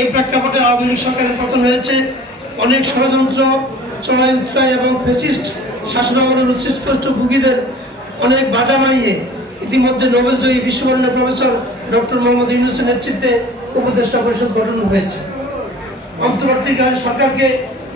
এই প্রেক্ষাপটে আওয়ামী লীগ সরকারের পতন হয়েছে। অনেক ষড়যন্ত্র, চড়াই উৎরাই এবং ফ্যাসিস্ট শাসনামলের উচ্চস্পষ্ট ভুগীদের অনেক বাধা মারিয়ে ইতিমধ্যে নোবেলজয়ী বিশ্ববরেণ্য প্রফেসর ডক্টর মোহাম্মদ ইউনূসের নেতৃত্বে উপদেষ্টা পরিষদ গঠন হয়েছে। অন্তর্বর্তীকালীন সরকারকে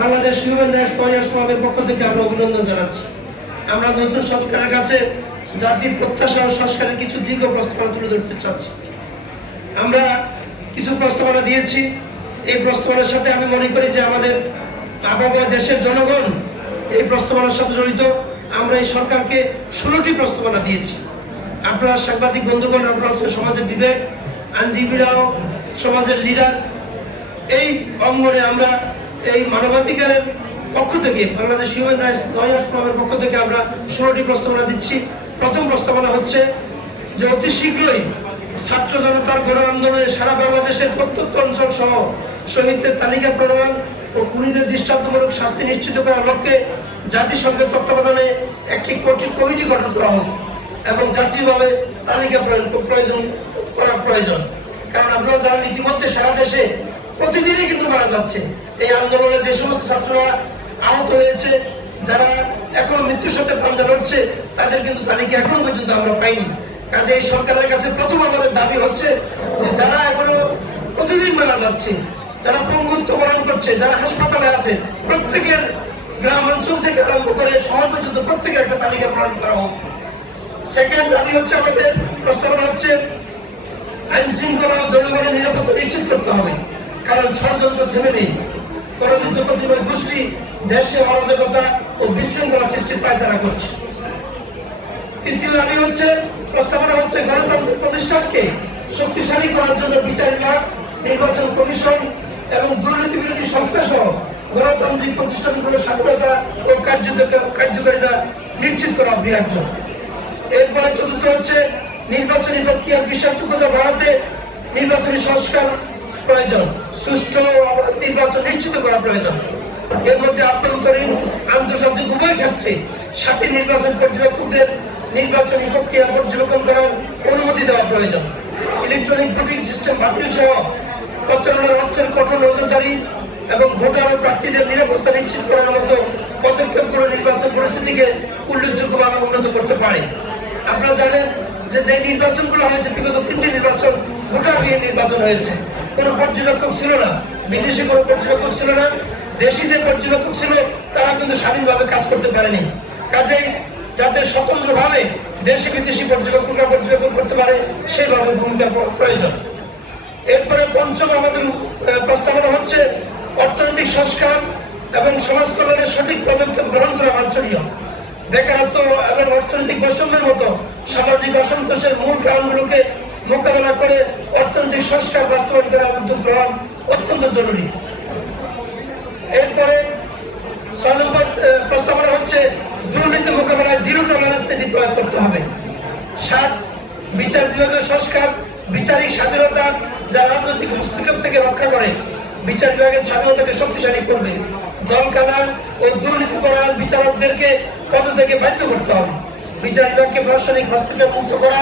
বাংলাদেশ হিউম্যান রাইটস লয়ার্স ফোরামের পক্ষ থেকে আমরা অভিনন্দন জানাচ্ছি। আমরা নতুন সরকারের কাছে জাতির প্রত্যাশা ও সংস্কারের কিছু দিক ও প্রস্তাবনা তুলে ধরতে চাচ্ছি। আমরা কিছু প্রস্তাবনা দিয়েছি। এই প্রস্তাবনার সাথে আমি মনে করি যে আমাদের আবহাওয়া দেশের জনগণ এই প্রস্তাবনার সাথে জড়িত। আমরা এই সরকারকে 16টি প্রস্তাবনা দিয়েছি। আপনারা সাংবাদিক বন্ধুগণ, আপনারা হচ্ছে সমাজের বিবেক, আইনজীবীরাও সমাজের লিডার। এই অঙ্গনে আমরা এই মানবাধিকারের পক্ষ থেকে বাংলাদেশ হিউম্যান রাইটস লয়ার্স ফোরামের পক্ষ থেকে আমরা 16টি প্রস্তাবনা দিচ্ছি। প্রথম প্রস্তাবনা হচ্ছে যে অতি শীঘ্রই ছাত্র জনতার গণ আন্দোলনে সারা বাংলাদেশের প্রত্যন্ত অঞ্চল সহ শহীদদের তালিকা প্রণয়ন ও খুনিদের দৃষ্টান্তমূলক শাস্তি নিশ্চিত করার লক্ষ্যে জাতিসংঘের তত্ত্বাবধানে একটি কমিটি গঠন করা হোক এবং জাতীয়ভাবে তালিকা করার প্রয়োজন। কারণ আপনারা জানেন ইতিমধ্যে সারা দেশে প্রতিদিনই কিন্তু মারা যাচ্ছে। এই আন্দোলনে যে সমস্ত ছাত্ররা আহত হয়েছে, যারা এখনো মৃত্যুর সাথে পাঞ্জা লড়ছে, তাদের কিন্তু তালিকা এখনো পর্যন্ত আমরা পাইনি। কাজে এই সরকারের কাছে প্রথম আমাদের দাবি হচ্ছে যে যারা এখনো প্রতিদিন মারা যাচ্ছে, যারা পঙ্গুত্ব বরণ করছে, যারা হাসপাতালে আছে, প্রত্যেকের গ্রাম অঞ্চল থেকে আরম্ভ করে শহর পর্যন্ত প্রত্যেকের একটা তালিকা প্রণয়ন করা হোক। সেকেন্ড দাবি হচ্ছে, আমাদের প্রস্তাবনা হচ্ছে আইন শৃঙ্খলা ও জনগণের নিরাপত্তা নিশ্চিত করতে হবে। কারণ ষড়যন্ত্র থেমে নেই। পরাজিত প্রতিবাদ গোষ্ঠী দেশে অরাজকতা ও বিশৃঙ্খলা সৃষ্টির পায়তারা করছে। তৃতীয় দাবি হচ্ছে, প্রস্তাবনা হচ্ছে গণতান্ত্রিক প্রতিষ্ঠানকে শক্তিশালী করার জন্য বিচার বিভাগ, নির্বাচন কমিশন এবং দুর্নীতি বিরোধী সংস্থা সহ গণতান্ত্রিক প্রতিষ্ঠানগুলোর স্বাধীনতা ও কার্যকারিতা নিশ্চিত করা অপরিহার্য। এরপরে চতুর্থ হচ্ছে, নির্বাচনী প্রক্রিয়ার বিশ্বাসযোগ্যতা বাড়াতে নির্বাচনী সংস্কার প্রয়োজন, সুষ্ঠু নির্বাচন নিশ্চিত করা প্রয়োজন। এর মধ্যে আভ্যন্তরীণ আন্তর্জাতিক উভয় ক্ষেত্রে 7টি নির্বাচন পর্যবেক্ষকদের নির্বাচনী প্রক্রিয়া পর্যবেক্ষণ করার অনুমতি দেওয়া প্রয়োজন। ইলেকট্রনিক ভোটিং সিস্টেম বাতিল সহ প্রচারণার অর্থের কঠোর নজরদারি এবং ভোটার ও প্রার্থীদের নিরাপত্তা নিশ্চিত করার মতো পদক্ষেপগুলো নির্বাচন পরিস্থিতিকে উল্লেখযোগ্যভাবে উন্নত করতে পারে। আপনারা জানেন যে নির্বাচনগুলো হয়েছে, বিগত 3টি নির্বাচন ভোটারবিহীন নির্বাচন হয়েছে। কোনো পর্যবেক্ষক ছিল না, বিদেশি কোনো পর্যবেক্ষক ছিল না, দেশি যে পর্যবেক্ষক ছিল তারা কিন্তু স্বাধীনভাবে কাজ করতে পারেনি। কাজেই যাতে স্বতন্ত্রভাবে দেশি বিদেশি পর্যবেক্ষকরা পর্যবেক্ষণ করতে পারে, সেইভাবে ভূমিকা প্রয়োজন। এরপরে পঞ্চম আমাদের প্রস্তাবনা হচ্ছে, অর্থনৈতিক সংস্কার এবং সমাজ কল্যাণের সঠিক পদক্ষেপ গ্রহণ করা বাঞ্ছনীয়। বেকারত্ব এবং অর্থনৈতিক বৈষম্যের মতো সামাজিক অসন্তোষের মূল কারণগুলোকে মোকাবেলা করে অর্থনৈতিক সংস্কার বাস্তবায়ন করার উদ্যোগ গ্রহণ অত্যন্ত জরুরি। এরপরে 6 নম্বর প্রস্তাবনা হচ্ছে, দুর্নীতি মোকাবেলায় জিরো টলারেন্স নীতি প্রয়োগ করতে হবে। 7, বিচার বিভাগের সংস্কার, বিচারিক স্বাধীনতা যা রাজনৈতিক হস্তক্ষেপ থেকে রক্ষা করে, বিচার বিভাগের স্বাধীনতাকে শক্তিশালী করবে। দলকানা ও দুর্নীতি করার বিচারকদেরকে পদ থেকে বাধ্য করতে হবে। বিচার বিভাগকে প্রশাসনিক হস্তক্ষেপ মুক্ত করা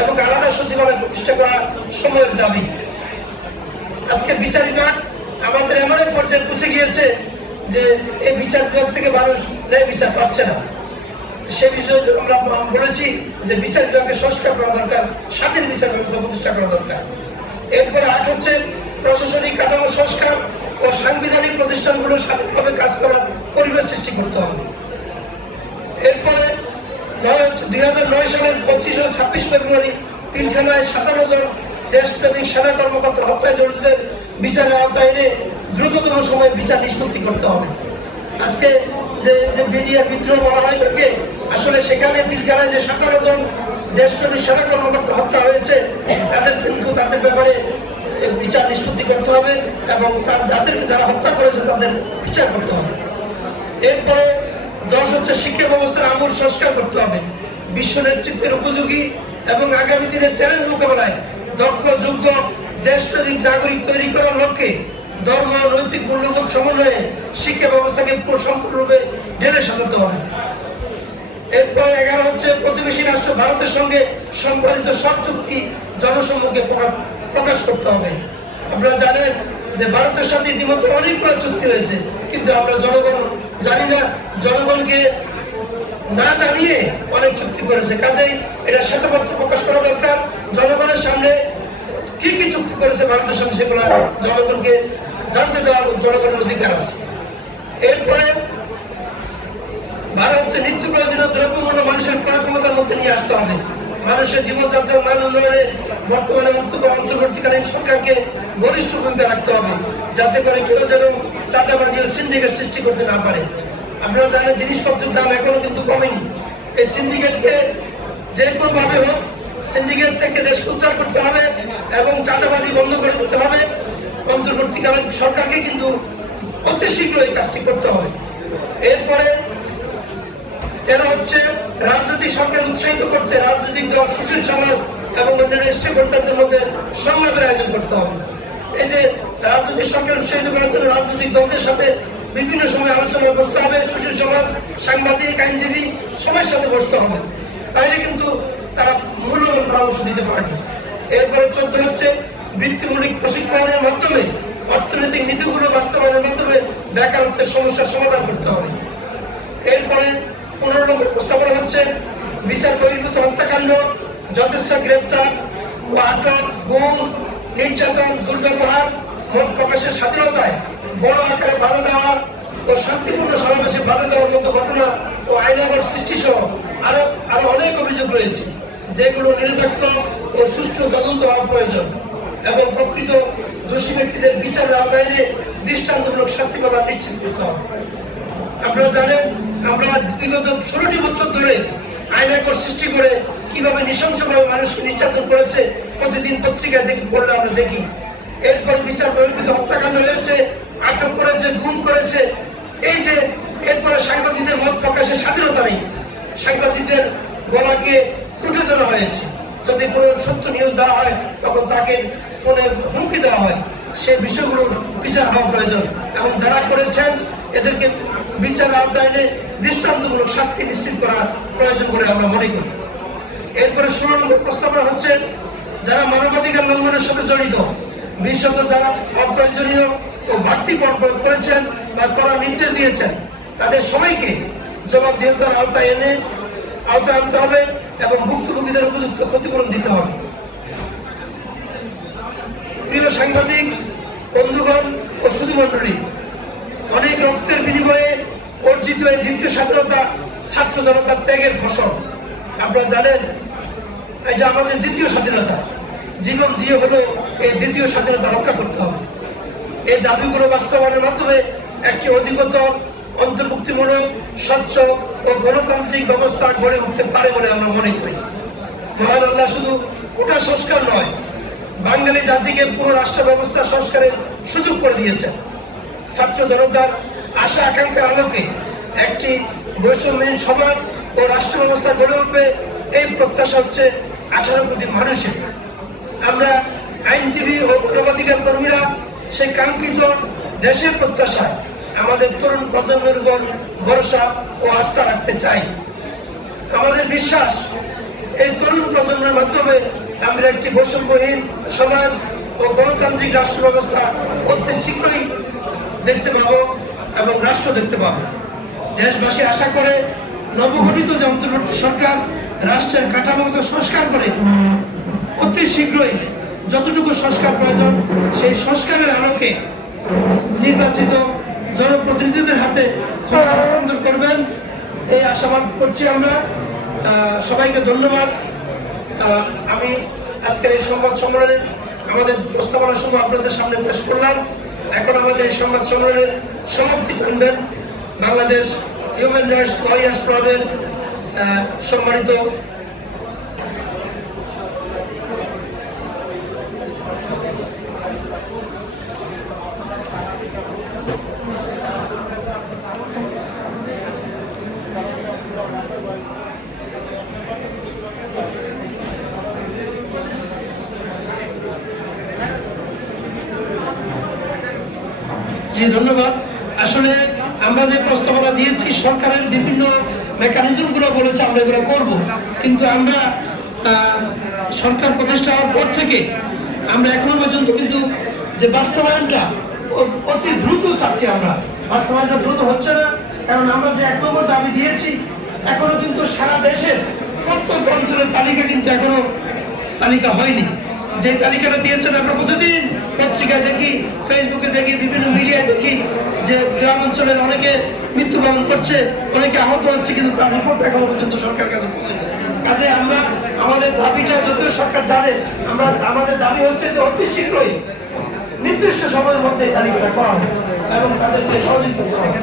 এবং আলাদা সচিবালয় প্রতিষ্ঠা করা সময়ের দাবি। আজকে বিচার বিভাগ আমাদের এমন এক পর্যায়ে পৌঁছে গিয়েছে যে এই বিচার বিভাগ থেকে মানুষ ন্যায় বিচার পাচ্ছে না। সে বিষয়ে আমরা বলেছি যে বিচার বিভাগকে সংস্কার করা দরকার, স্বাধীন বিচার ব্যবস্থা প্রতিষ্ঠা করা দরকার। এরপরে 8 হচ্ছে, প্রশাসনিক কাঠামো সংস্কার ও সাংবিধানিক প্রতিষ্ঠানগুলো স্বাধীনভাবে কাজ করার পরিবেশ সৃষ্টি করতে হবে। এরপরে 2009 সালের 25 ও 26 ফেব্রুয়ারি পিলখানায় 57 জন দেশপ্রেমিক সেনা কর্মকর্তা হত্যায় জড়িতদের বিচারের আওতায় এনে দ্রুততম সময়ে বিচার নিষ্পত্তি করতে হবে। আজকে যে বিডিআর বিদ্রোহ বলা হয় তাকে, আসলে সেখানে পিলখানায় যে 57 জন দেশপ্রেমিক সেনা কর্মকর্তা হত্যা হয়েছে, তাদের ব্যাপারে বিচার নিষ্পত্তি করতে হবে এবং তাদেরকে যারা হত্যা করেছে তাদের বিচার করতে হবে। এরপরে 10 হচ্ছে, শিক্ষা ব্যবস্থার আমূল সংস্কার করতে হবে। বিশ্ব নেতৃত্বের উপযোগী এবং আগামী দিনের চ্যালেঞ্জ মোকাবেলায় দক্ষ, যোগ্য, দেশপ্রেমিক নাগরিক তৈরি করার লক্ষ্যে ধর্ম নৈতিক মূল্যবোধ সমন্বয়ে শিক্ষা ব্যবস্থাকে সম্পূর্ণরূপে ঢেলে সাজাতে হবে। এরপর 11 হচ্ছে, প্রতিবেশী রাষ্ট্র ভারতের সঙ্গে সম্পাদিত সব চুক্তি জনসম্মুখে প্রকাশ করতে হবে। আপনারা জানেন যে ভারতের সাথে ইতিমধ্যে অনেকগুলো চুক্তি হয়েছে, কিন্তু আমরা জনগণ জানি না, জনগণকে না জানিয়ে অনেক চুক্তি করেছে। কাজেই এটা শ্বেতপত্র প্রকাশ করা দরকার, জনগণের সামনে কি কি চুক্তি করেছে ভারতের সাথে সেগুলো জনগণকে জানতে দেওয়ার জনগণের অধিকার আছে। এরপরে ভারত হচ্ছে নিত্য প্রয়োজনীয় দ্রব্যমূল্য মানুষের ক্রয় ক্ষমতার মধ্যে নিয়ে আসতে হবে। মানুষের জীবনযাত্রার মান উন্নয়নে বর্তমানে অন্তর্বর্তীকালীন সরকারকে বলিষ্ঠ ভূমিকা রাখতে হবে, যাতে করে কেউ যেন চাঁদাবাজি ও সিন্ডিকেট সৃষ্টি করতে না পারে। আপনারা জানেন জিনিসপত্রের দাম এখনো কিন্তু কমেনি। এই সিন্ডিকেটকে যে কোনো ভাবে হোক সিন্ডিকেট থেকে দেশকে উদ্ধার করতে হবে এবং চাঁদাবাজি বন্ধ করে দিতে হবে। অন্তর্বর্তীকালীন সরকারকে কিন্তু অতি শীঘ্র এই কাজটি করতে হবে। এরপরে এরা হচ্ছে রাজনৈতিক সরকার উৎসাহিত করতে রাজনৈতিক দল, সুশীল সমাজ এবং অন্যান্য স্টেক হোল্ডারদের মধ্যে সংলাপের আয়োজন করতে হবে। এই যে রাজনৈতিক সরকার উৎসাহিত করার জন্য রাজনৈতিক দলদের সাথে বিভিন্ন সময় আলোচনায় বসতে হবে, সুশীল সমাজ, সাংবাদিক, আইনজীবী সবার সাথে বসতে হবে, তাইলে কিন্তু তারা মূল্যবান পরামর্শ দিতে পারবে। এরপরে 14 হচ্ছে বৃত্তিমূলক প্রশিক্ষণের মাধ্যমে অর্থনৈতিক নীতিগুলো বাস্তবায়নের মাধ্যমে বেকারত্বের সমস্যার সমাধান করতে হবে। এরপরে 15 নম্বর প্রস্তাবনা হচ্ছে বিচার বহির্ভূত হত্যাকাণ্ড, যথেচ্ছা গ্রেপ্তার ও আটক, গুম, নির্যাতন, দুর্ব্যবহার, মত প্রকাশের স্বাধীনতায় বড় আকারে বাধা দেওয়া ও শান্তিপূর্ণ সমাবেশে বাধা দেওয়ার মতো ঘটনা ও আইনাগর সৃষ্টি সহ আরো অনেক অভিযোগ রয়েছে, যেগুলো নিরপেক্ষ ও সুষ্ঠু তদন্ত হওয়া প্রয়োজন এবং প্রকৃত দোষী ব্যক্তিদের বিচারের আওতায় এনে দৃষ্টান্তমূলক শাস্তি প্রদান নিশ্চিত করতে হবে। আপনারা জানেন আমরা বিগত 16টি বছর ধরে আইনাগর সৃষ্টি করে কিভাবে নৃশংসভাবে মানুষকে নির্যাতন করেছে প্রতিদিন পত্রিকায় পড়লে আমরা দেখি। এরপর বিচার বহির্ভূত হত্যাকাণ্ড হয়েছে, আটক করেছে, গুম করেছে। এই যে এরপরে সাংবাদিকদের মত প্রকাশের স্বাধীনতা নেই, সাংবাদিকদের গলাকে টুটে দেওয়া হয়েছে। যদি কোনো সত্য নিউজ দেওয়া হয় তখন তাকে ফোনে হুমকি দেওয়া হয়। সে বিষয়গুলোর বিচার হওয়া প্রয়োজন এবং যারা করেছেন এদেরকে বিচার আওতায় এনে দৃষ্টান্তমূলক শাস্তি নিশ্চিত করা প্রয়োজন বলে আমরা মনে করি। এরপরে 16 নম্বর প্রস্তাবনা হচ্ছে যারা মানবাধিকার লঙ্ঘনের সাথে জড়িত, বিশেষত যারা অপ্রয়োজনীয় ও বাড়তি কর প্রয়োগ করেছেন বা করার নির্দেশ দিয়েছেন, তাদের সবাইকে জবাবদিহিতার আওতায় আনতে হবে এবং ভুক্তভোগীদের উপযুক্ত ক্ষতিপূরণ দিতে হবে। প্রিয় সাংবাদিক বন্ধুগণ ও সুধীমণ্ডলী, অনেক রক্তের বিনিময়ে অর্জিত এই দ্বিতীয় স্বাধীনতা ছাত্র জনতার ত্যাগের ফসল। আপনারা জানেন এটা আমাদের দ্বিতীয় স্বাধীনতা, জীবন দিয়ে হলেও এই দ্বিতীয় স্বাধীনতা রক্ষা করতে হবে। এই দাবিগুলো বাস্তবায়নের মাধ্যমে একটি অধিকতর অন্তর্ভুক্তিমূলক, স্বচ্ছ ও গণতান্ত্রিক ব্যবস্থা গড়ে উঠতে পারে বলে আমরা মনে করি। মহান আল্লাহ শুধু কোটা সংস্কার নয়, বাঙালি জাতিকে পুরো রাষ্ট্র ব্যবস্থা সংস্কারের সুযোগ করে দিয়েছেন। ছাত্র জনতার আশা আকাঙ্ক্ষার আলোকে একটি বৈষম্যহীন সমাজ ও রাষ্ট্র ব্যবস্থা গড়ে উঠবে, এই প্রত্যাশা হচ্ছে 18 কোটি মানুষের। আমরা আইনজীবী ও মানবাধিকার কর্মীরা সেই কাঙ্ক্ষিত দেশের প্রত্যাশায় আমাদের তরুণ প্রজন্মের উপর ভরসা ও আস্থা রাখতে চাই। আমাদের বিশ্বাস এই তরুণ প্রজন্মের মাধ্যমে আমরা একটি বৈষম্যহীন সমাজ ও গণতান্ত্রিক রাষ্ট্র ব্যবস্থা অতি শীঘ্রই দেখতে পাবো এবং রাষ্ট্র দেখতে পাবো। দেশবাসী আশা করে নবগঠিত যে অন্তর্বর্তী সরকার রাষ্ট্রের কাঠামোগত সংস্কার করে অতি শীঘ্রই যতটুকু সংস্কার প্রয়োজন সেই সংস্কারের আলোকে নির্বাচিত জনপ্রতিনিধিদের হাতে হস্তান্তর করবেন, এই আশাবাদ করছি আমরা। সবাইকে ধন্যবাদ। আমি আজকের এই সংবাদ সম্মেলনের আমাদের প্রস্তাবনা সমূহ আপনাদের সামনে পেশ করলাম। এখন আমাদের এই সংবাদ সম্মেলনের সমাপ্তি করবেন বাংলাদেশ হিউম্যান রাইটস লয়ার্স ক্লাবের সম্মানিত ধন্যবাদ। আসলে আমরা যে প্রস্তাবনা দিয়েছি সরকারের বিভিন্ন মেকানিজম গুলো বলেছে আমরা এগুলো করবো, কিন্তু আমরা সরকার প্রতিষ্ঠা হওয়ার পর থেকে আমরা এখনো পর্যন্ত কিন্তু যে বাস্তবায়নটা অতি দ্রুত চাচ্ছি আমরা। বাস্তবায়নটা দ্রুত হচ্ছে না, কারণ আমরা যে 1 নম্বর দাবি দিয়েছি এখনো কিন্তু সারা দেশের প্রত্যেক অঞ্চলের তালিকা কিন্তু এখনো তালিকা হয়নি। যে তালিকাটা দিয়েছেন আমরা প্রতিদিন পত্রিকায় দেখি, ফেসবুকে দেখি, বিভিন্ন মিডিয়ায় দেখি যে গ্রাম অঞ্চলের অনেকে মৃত্যুবরণ করছে, অনেকে আহত হচ্ছে, কিন্তু তার রিপোর্ট এখনো পর্যন্ত সরকারের কাছে পৌঁছেছে। কাজে আমরা আমাদের দাবিটা যদিও সরকার জানে, আমাদের দাবি হচ্ছে যে অতি শীঘ্রই নির্দিষ্ট সময়ের মধ্যে এই তালিকাটা করা হবে এবং তাদেরকে সহযোগিতা করা হবে।